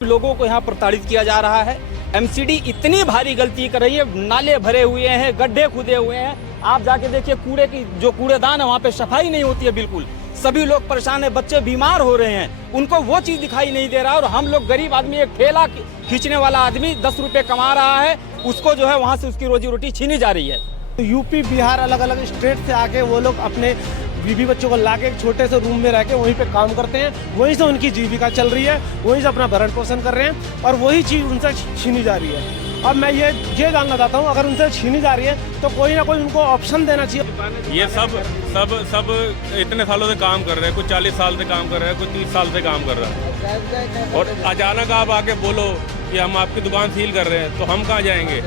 लोगों को यहाँ प्रताड़ित किया जा रहा है। एमसीडी इतनी भारी गलती कर रही है, नाले भरे हुए हैं, गड्ढे खुदे हुए हैं। आप जाके देखिए कूड़े की जो कूड़ेदान है वहाँ पे सफाई नहीं होती है बिल्कुल। सभी लोग परेशान है, बच्चे बीमार हो रहे हैं, उनको वो चीज दिखाई नहीं दे रहा। और हम लोग गरीब आदमी, एक ठेला खींचने वाला आदमी 10 रुपए कमा रहा है, उसको जो है वहाँ से उसकी रोजी रोटी छीनी जा रही है। तो यूपी बिहार अलग अलग स्टेट से आके वो लोग अपने बीवी बच्चों को लाके एक छोटे से रूम में रह के वहीं पे काम करते हैं, वहीं से उनकी जीविका चल रही है, वहीं से अपना भरण पोषण कर रहे हैं और वही चीज़ उनसे छीनी जा रही है। अब मैं ये जानना चाहता हूँ, अगर उनसे छीनी जा रही है तो कोई ना कोई उनको ऑप्शन देना चाहिए। ये सब इतने सालों से काम कर रहे हैं, कुछ 40 साल से काम कर रहे हैं, कुछ 30 साल से काम कर रहा है, और अचानक आप आके बोलो कि हम आपकी दुकान सील कर रहे हैं, तो हम कहाँ जाएंगे।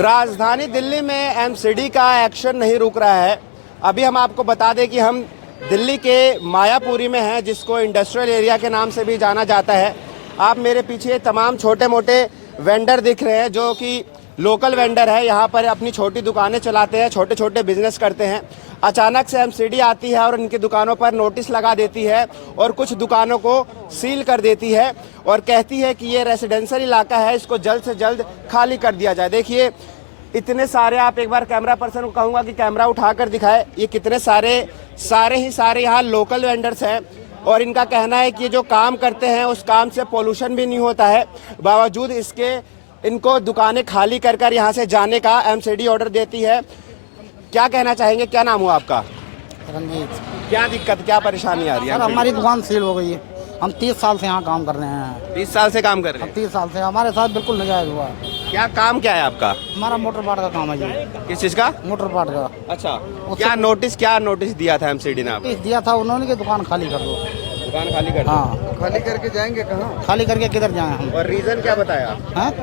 राजधानी दिल्ली में एमसीडी का एक्शन नहीं रुक रहा है। अभी हम आपको बता दें कि हम दिल्ली के मायापुरी में हैं, जिसको इंडस्ट्रियल एरिया के नाम से भी जाना जाता है। आप मेरे पीछे तमाम छोटे मोटे वेंडर दिख रहे हैं जो कि लोकल वेंडर है, यहाँ पर अपनी छोटी दुकानें चलाते हैं, छोटे छोटे बिजनेस करते हैं। अचानक से एमसीडी आती है और इनकी दुकानों पर नोटिस लगा देती है और कुछ दुकानों को सील कर देती है और कहती है कि ये रेसिडेंशियल इलाका है, इसको जल्द से जल्द खाली कर दिया जाए। देखिए इतने सारे, आप एक बार कैमरा पर्सन को कहूँगा कि कैमरा उठाकर दिखाए, ये कितने सारे यहाँ लोकल वेंडर्स हैं और इनका कहना है कि ये जो काम करते हैं उस काम से पोल्यूशन भी नहीं होता है। बावजूद इसके इनको दुकानें खाली कर कर यहाँ से जाने का एमसीडी ऑर्डर देती है। क्या कहना चाहेंगे, क्या नाम हुआ आपका? रंजीत। क्या दिक्कत, क्या परेशानी आ रही है? सर हमारी दुकान सील हो गई है, हम 30 साल से यहाँ काम कर रहे हैं। 30 साल से काम कर रहे हैं? 30 साल से हमारे साथ बिल्कुल नाजायज हुआ। क्या काम क्या है आपका? हमारा मोटर पार्ट का काम है जी। किस चीज़ का? मोटर पार्ट का। अच्छा, क्या नोटिस दिया था एमसीडी ने आपको? दिया था उन्होंने कि दुकान खाली कर दो। दुकान खाली कर दो। हाँ, खाली करके जाएंगे कहाँ? खाली करके किधर जाएं हम? और रीजन क्या बताया?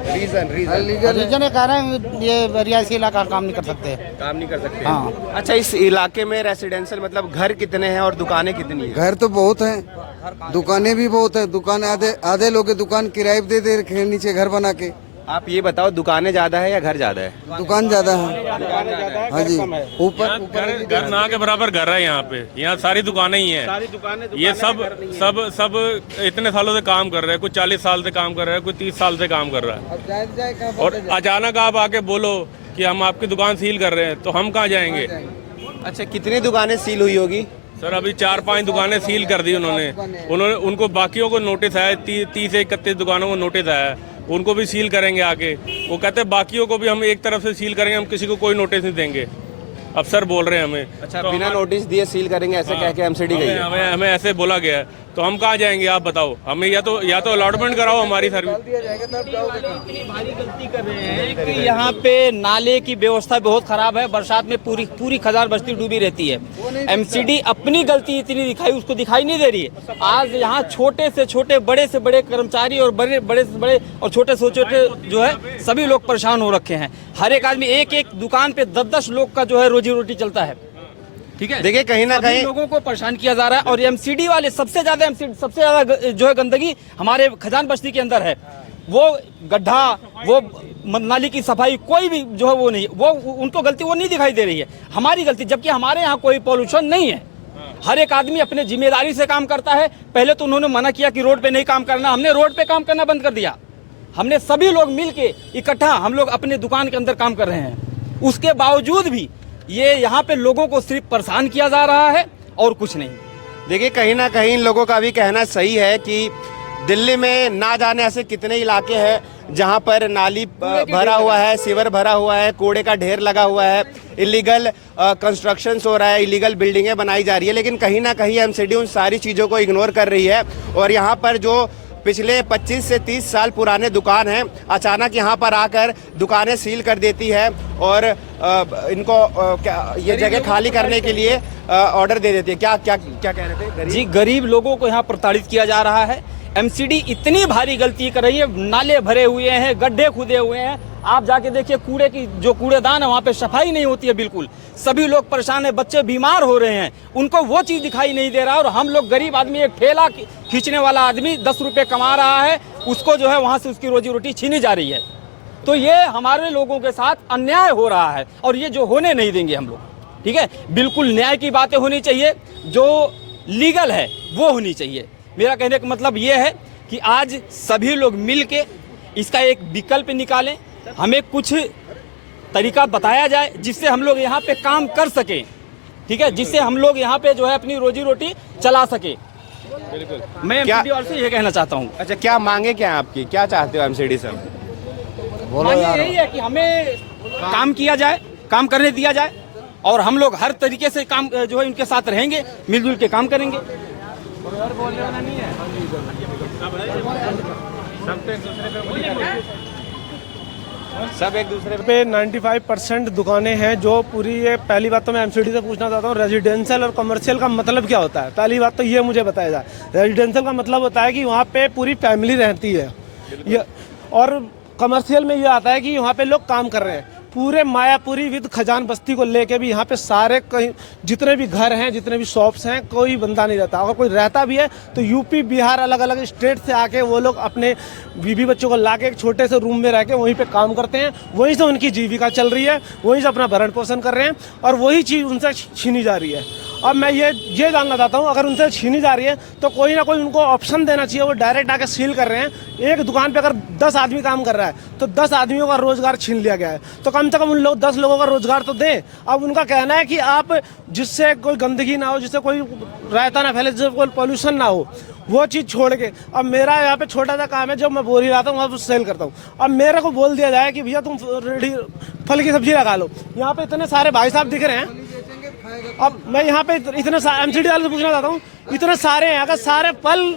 रीजन रीजन ये कह रहे हैं ये रियासी इलाका काम नहीं कर सकते। काम नहीं कर सकते। हाँ। अच्छा, इस इलाके में रेसिडेंशियल मतलब घर कितने हैं और दुकानें कितनी हैं? घर तो बहुत हैं, दुकानें भी बहुत हैं। दुकान आधे लोग के दुकान किराए पे दे रखे हैं नीचे घर बना के। आप ये बताओ, दुकानें ज्यादा है या घर ज्यादा है? दुकान ज्यादा है। हाँ जी, ऊपर घर ना के बराबर घर है यहाँ पे, यहाँ सारी दुकानें ही हैं। ये सब इतने सालों से काम कर रहे हैं, कुछ 40 साल से काम कर रहे हैं, कुछ 30 साल से काम कर रहा है, और अचानक आप आके बोलो कि हम आपकी दुकान सील कर रहे हैं, तो हम कहाँ जाएंगे। अच्छा, कितनी दुकानें सील हुई होगी? सर अभी 4-5 दुकानें सील कर दी उन्होंने उनको बाकियों को नोटिस आया, 30 से 31 दुकानों को नोटिस आया, उनको भी सील करेंगे आके। वो कहते हैं बाकियों को भी हम एक तरफ से सील करेंगे, हम किसी को कोई नोटिस नहीं देंगे। अफसर बोल रहे हैं हमें। अच्छा, बिना नोटिस दिए सील करेंगे ऐसे कह के एमसीडी गई है? हमें ऐसे बोला गया है, तो हम कहाँ जाएंगे आप बताओ। हमें या तो अलॉटमेंट कराओ हमारी सर्विस। इतनी भारी गलती कर रहे हैं कि यहाँ पे नाले की व्यवस्था बहुत खराब है, बरसात में पूरी खदान बस्ती डूबी रहती है। एमसीडी अपनी गलती इतनी दिखाई, उसको दिखाई नहीं दे रही है। आज यहाँ छोटे से छोटे, बड़े से बड़े कर्मचारी और बड़े से बड़े और छोटे से छोटे जो है सभी लोग परेशान हो रखे हैं। हर एक आदमी, एक दुकान पे 10-10 लोग का जो है रोजी रोटी चलता है। ठीक है, देखिए कहीं ना कहीं लोगों को परेशान किया जा रहा है। और एमसीडी वाले सबसे ज्यादा जो है गंदगी हमारे खजान बस्ती के अंदर है। वो गड्ढा, वो नाली की सफाई, कोई भी जो है वो नहीं, वो उनको गलती वो नहीं दिखाई दे रही है, हमारी गलती। जबकि हमारे यहाँ कोई पॉल्यूशन नहीं है, हर एक आदमी अपने जिम्मेदारी से काम करता है। पहले तो उन्होंने मना किया कि रोड पे नहीं काम करना, हमने रोड पे काम करना बंद कर दिया। हमने सभी लोग मिल के इकट्ठा हम लोग अपने दुकान के अंदर काम कर रहे हैं। उसके बावजूद भी ये यहाँ पे लोगों को सिर्फ परेशान किया जा रहा है और कुछ नहीं। देखिए कहीं ना कहीं इन लोगों का भी कहना सही है कि दिल्ली में ना जाने ऐसे कितने इलाके हैं जहाँ पर नाली भरा हुआ है, सीवर भरा हुआ है, कूड़े का ढेर लगा हुआ है, इलीगल कंस्ट्रक्शंस हो रहा है, इलीगल बिल्डिंगें बनाई जा रही है। लेकिन कहीं ना कहीं एमसीडी उन सारी चीज़ों को इग्नोर कर रही है और यहाँ पर जो पिछले 25 से 30 साल पुराने दुकान हैं, अचानक यहाँ पर आकर दुकानें सील कर देती है और इनको ये जगह खाली करने के लिए ऑर्डर दे देती है। क्या कह रहे थे? जी, गरीब लोगों को यहाँ प्रताड़ित किया जा रहा है। एमसीडी इतनी भारी गलती कर रही है, नाले भरे हुए हैं, गड्ढे खुदे हुए हैं। आप जाके देखिए कूड़े की जो कूड़ेदान है वहाँ पे सफाई नहीं होती है बिल्कुल। सभी लोग परेशान है, बच्चे बीमार हो रहे हैं, उनको वो चीज़ दिखाई नहीं दे रहा। और हम लोग गरीब आदमी, एक ठेला खींचने वाला आदमी 10 रुपए कमा रहा है, उसको जो है वहाँ से उसकी रोजी रोटी छीनी जा रही है। तो ये हमारे लोगों के साथ अन्याय हो रहा है और ये जो होने नहीं देंगे हम लोग। ठीक है, बिल्कुल न्याय की बातें होनी चाहिए, जो लीगल है वो होनी चाहिए। मेरा कहने का मतलब ये है कि आज सभी लोग मिल के इसका एक विकल्प निकालें, हमें कुछ तरीका बताया जाए जिससे हम लोग यहाँ पे काम कर सकें, ठीक है, जिससे हम लोग यहाँ पे जो है अपनी रोजी रोटी चला सके। बिल्कुल। मैं एमसीडी और से ये कहना चाहता हूँ। अच्छा, क्या मांगे क्या हैं आपकी, क्या चाहते हो एमसीडी से? मांगे यही है कि हमें काम किया जाए, काम करने दिया जाए, और हम लोग हर तरीके से काम जो है इनके साथ रहेंगे, मिलजुल के काम करेंगे। सब एक दूसरे पे 95% दुकानें हैं जो पूरी, ये पहली बात तो मैं एमसीडी से पूछना चाहता हूँ, रेजिडेंशियल और कमर्शियल का मतलब क्या होता है? पहली बात तो ये मुझे बताया जाए। रेजिडेंशियल का मतलब होता है कि वहाँ पे पूरी फैमिली रहती है, ये, और कमर्शियल में ये आता है कि वहाँ पे लोग काम कर रहे हैं। पूरे मायापुरी विद खजान बस्ती को लेके भी यहाँ पे सारे कहीं जितने भी घर हैं, जितने भी शॉप्स हैं, कोई बंदा नहीं रहता। अगर कोई रहता भी है तो यूपी बिहार अलग अलग स्टेट से आके वो लोग अपने बीवी बच्चों को लाके एक छोटे से रूम में रह के वहीं पे काम करते हैं, वहीं से उनकी जीविका चल रही है, वहीं से अपना भरण पोषण कर रहे हैं, और वही चीज़ उनसे छीनी जा रही है। अब मैं ये जानना चाहता हूँ, अगर उनसे छीनी जा रही है तो कोई ना कोई उनको ऑप्शन देना चाहिए। वो डायरेक्ट आके सील कर रहे हैं। एक दुकान पे अगर 10 आदमी काम कर रहा है तो 10 आदमियों का रोजगार छीन लिया गया है, तो कम से कम उन लोग 10 लोगों का रोजगार तो दें। अब उनका कहना है कि आप जिससे कोई गंदगी ना हो, जिससे कोई रायता ना फैले, जिससे कोई पोल्यूशन ना हो, वो चीज़ छोड़ के। अब मेरा यहाँ पे छोटा सा काम है, जब मैं बोरी लाता हूँ वहाँ सेल करता हूँ। अब मेरे को बोल दिया जाए कि भैया तुम रेडी फल की सब्जी लगा लो। यहाँ पे इतने सारे भाई साहब दिख रहे हैं। अब मैं यहाँ पे इतने एमसीडी वाले से पूछना चाहता हूँ, इतने सारे हैं, अगर सारे फल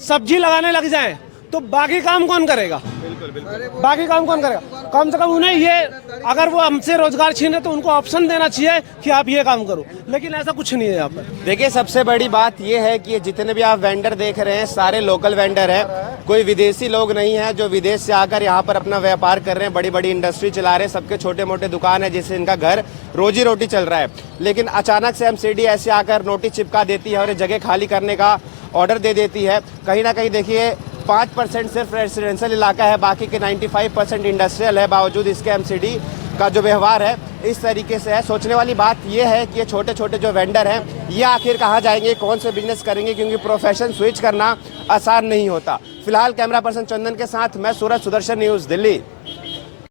सब्जी लगाने लग जाएं तो बाकी काम कौन करेगा? बाकी काम कौन करेगा? कम से कम उन्हें ये, अगर वो हमसे रोजगार छीने तो उनको ऑप्शन देना चाहिए कि आप ये काम करो, लेकिन ऐसा कुछ नहीं है यहाँ पर। देखिए, सबसे बड़ी बात ये है कि जितने भी आप वेंडर देख रहे हैं सारे लोकल वेंडर हैं, कोई विदेशी लोग नहीं है जो विदेश से आकर यहाँ पर अपना व्यापार कर रहे हैं, बड़ी बड़ी इंडस्ट्री चला रहे हैं। सबके छोटे मोटे दुकान है जिससे इनका घर रोजी रोटी चल रहा है। लेकिन अचानक से एमसीडी ऐसे आकर नोटिस चिपका देती है और ये जगह खाली करने का ऑर्डर दे देती है। कहीं ना कहीं देखिए 5% सिर्फ रेजिडेंशियल इलाका है, बाकी के 95% इंडस्ट्रियल है। बावजूद इसके एमसीडी का जो व्यवहार है इस तरीके से है। सोचने वाली बात यह है कि ये छोटे छोटे जो वेंडर हैं ये आखिर कहाँ जाएंगे, कौन से बिजनेस करेंगे, क्योंकि प्रोफेशन स्विच करना आसान नहीं होता। फिलहाल कैमरा पर्सन चंदन के साथ मैं सूरज, सुदर्शन न्यूज़, दिल्ली।